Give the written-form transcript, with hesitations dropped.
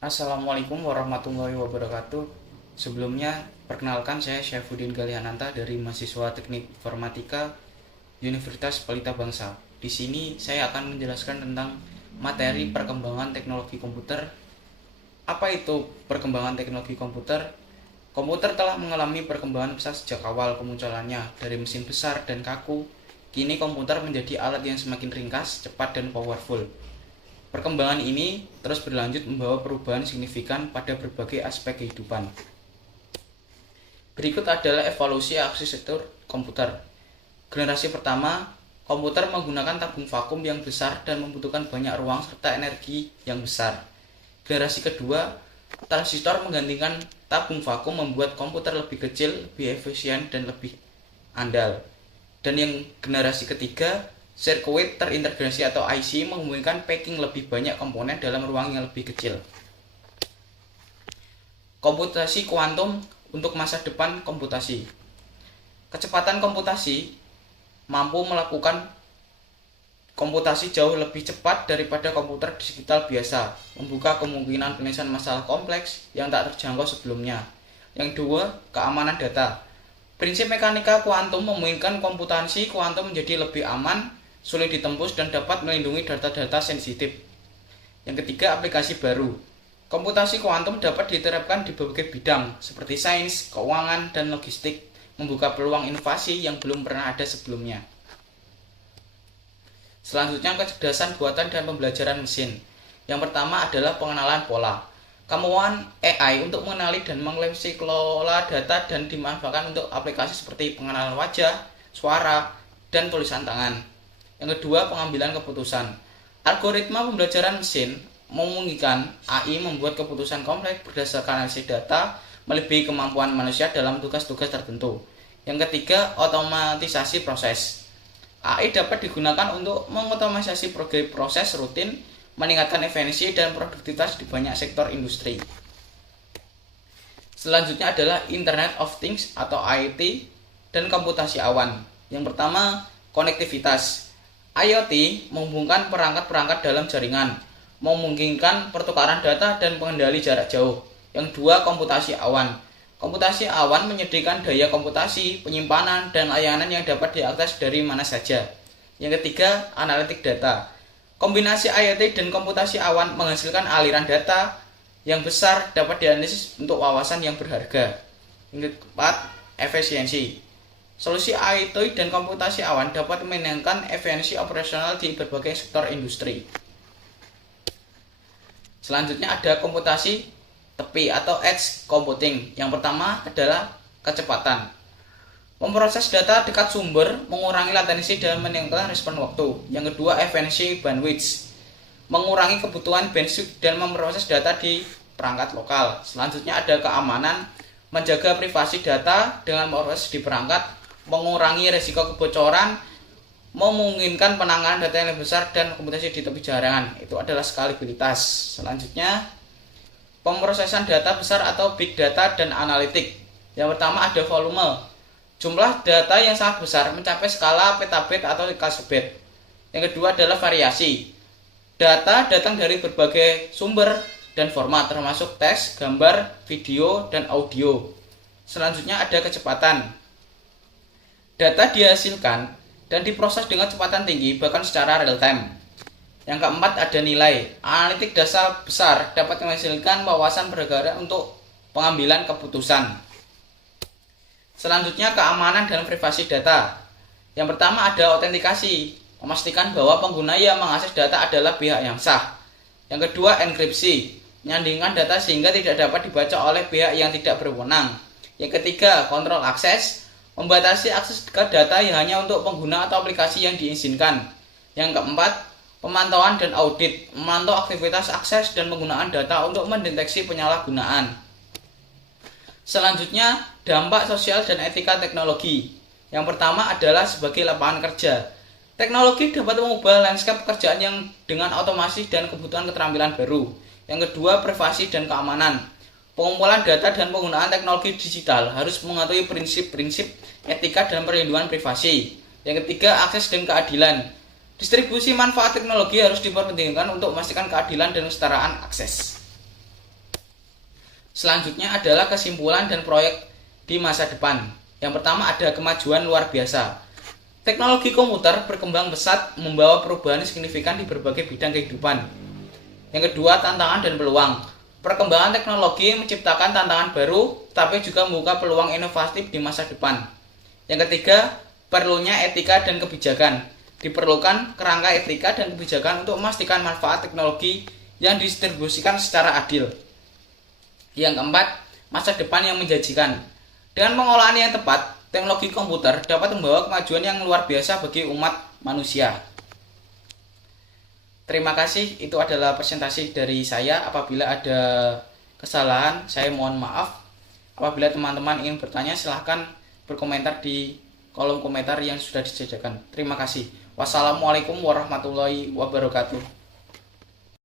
Assalamualaikum warahmatullahi wabarakatuh. Sebelumnya, perkenalkan saya Syaifuddin Galiananta dari mahasiswa Teknik Informatika Universitas Pelita Bangsa. Di sini saya akan menjelaskan tentang materi perkembangan teknologi komputer. Apa itu perkembangan teknologi komputer? Komputer telah mengalami perkembangan besar sejak awal kemunculannya dari mesin besar dan kaku. Kini komputer menjadi alat yang semakin ringkas, cepat, dan powerful. Perkembangan ini terus berlanjut membawa perubahan signifikan pada berbagai aspek kehidupan. Berikut adalah evolusi arsitektur komputer. Generasi pertama, komputer menggunakan tabung vakum yang besar dan membutuhkan banyak ruang serta energi yang besar. Generasi kedua, transistor menggantikan tabung vakum membuat komputer lebih kecil, lebih efisien, dan lebih andal. Dan yang generasi ketiga, sirkuit terintegrasi atau IC memungkinkan packing lebih banyak komponen dalam ruang yang lebih kecil. Komputasi kuantum untuk masa depan komputasi. Kecepatan komputasi mampu melakukan komputasi jauh lebih cepat daripada komputer digital biasa, membuka kemungkinan penyelesaian masalah kompleks yang tak terjangkau sebelumnya. Yang kedua, keamanan data. Prinsip mekanika kuantum memungkinkan komputasi kuantum menjadi lebih aman, sulit ditembus, dan dapat melindungi data-data sensitif. Yang ketiga, aplikasi baru. Komputasi kuantum dapat diterapkan di berbagai bidang seperti sains, keuangan, dan logistik, membuka peluang inovasi yang belum pernah ada sebelumnya. Selanjutnya, kecerdasan buatan dan pembelajaran mesin. Yang pertama adalah pengenalan pola. Kemampuan AI untuk mengenali dan mengoleksi kelola data dan dimanfaatkan untuk aplikasi seperti pengenalan wajah, suara, dan tulisan tangan. Yang kedua, pengambilan keputusan. Algoritma pembelajaran mesin memungkinkan AI membuat keputusan kompleks berdasarkan analisis data, melebihi kemampuan manusia dalam tugas-tugas tertentu. Yang ketiga, otomatisasi proses. AI dapat digunakan untuk mengotomatisasi proses rutin, meningkatkan efisiensi dan produktivitas di banyak sektor industri. Selanjutnya adalah Internet of Things atau IoT dan komputasi awan. Yang pertama, konektivitas. IoT menghubungkan perangkat-perangkat dalam jaringan, memungkinkan pertukaran data dan pengendali jarak jauh. Yang dua, komputasi awan. Komputasi awan menyediakan daya komputasi, penyimpanan, dan layanan yang dapat diakses dari mana saja. Yang ketiga, analitik data. Kombinasi IoT dan komputasi awan menghasilkan aliran data yang besar dapat dianalisis untuk wawasan yang berharga. Yang keempat, efisiensi. Solusi IoT dan komputasi awan dapat meningkatkan efisiensi operasional di berbagai sektor industri. Selanjutnya ada komputasi tepi atau edge computing. Yang pertama adalah kecepatan. Memproses data dekat sumber, mengurangi latensi dan meningkatkan respon waktu. Yang kedua, efisiensi bandwidth. Mengurangi kebutuhan bandwidth dan memproses data di perangkat lokal. Selanjutnya ada keamanan, menjaga privasi data dengan memproses di perangkat, mengurangi risiko kebocoran, memungkinkan penanganan data yang lebih besar, dan komputasi di tepi jaringan. Itu adalah skalabilitas. Selanjutnya, pemrosesan data besar atau big data dan analitik. Yang pertama ada volume. Jumlah data yang sangat besar mencapai skala petabit atau gigabyte. Yang kedua adalah variasi. Data datang dari berbagai sumber dan format termasuk teks, gambar, video, dan audio. Selanjutnya ada kecepatan. Data dihasilkan dan diproses dengan kecepatan tinggi bahkan secara real time. Yang keempat ada nilai. Analitik data besar dapat menghasilkan wawasan berharga untuk pengambilan keputusan. Selanjutnya keamanan dan privasi data. Yang pertama ada autentikasi, memastikan bahwa pengguna yang mengakses data adalah pihak yang sah. Yang kedua enkripsi, menyandingkan data sehingga tidak dapat dibaca oleh pihak yang tidak berwenang. Yang ketiga kontrol akses, membatasi akses ke data yang hanya untuk pengguna atau aplikasi yang diizinkan. Yang keempat, pemantauan dan audit, memantau aktivitas akses dan penggunaan data untuk mendeteksi penyalahgunaan. Selanjutnya, dampak sosial dan etika teknologi. Yang pertama adalah sebagai lapangan kerja. Teknologi dapat mengubah lanskap pekerjaan yang dengan otomasi dan kebutuhan keterampilan baru. Yang kedua, privasi dan keamanan. Pengumpulan data dan penggunaan teknologi digital harus mematuhi prinsip-prinsip etika dan perlindungan privasi. Yang ketiga, akses dan keadilan. Distribusi manfaat teknologi harus diperhatikan untuk memastikan keadilan dan kesetaraan akses. Selanjutnya adalah kesimpulan dan proyek di masa depan. Yang pertama ada kemajuan luar biasa. Teknologi komputer berkembang pesat membawa perubahan signifikan di berbagai bidang kehidupan. Yang kedua, tantangan dan peluang. Perkembangan teknologi menciptakan tantangan baru, tapi juga membuka peluang inovatif di masa depan. Yang ketiga, perlunya etika dan kebijakan. Diperlukan kerangka etika dan kebijakan untuk memastikan manfaat teknologi yang didistribusikan secara adil. Yang keempat, masa depan yang menjanjikan. Dengan pengolahan yang tepat, teknologi komputer dapat membawa kemajuan yang luar biasa bagi umat manusia. Terima kasih, itu adalah presentasi dari saya. Apabila ada kesalahan, saya mohon maaf. Apabila teman-teman ingin bertanya, silahkan berkomentar di kolom komentar yang sudah disediakan. Terima kasih. Wassalamualaikum warahmatullahi wabarakatuh.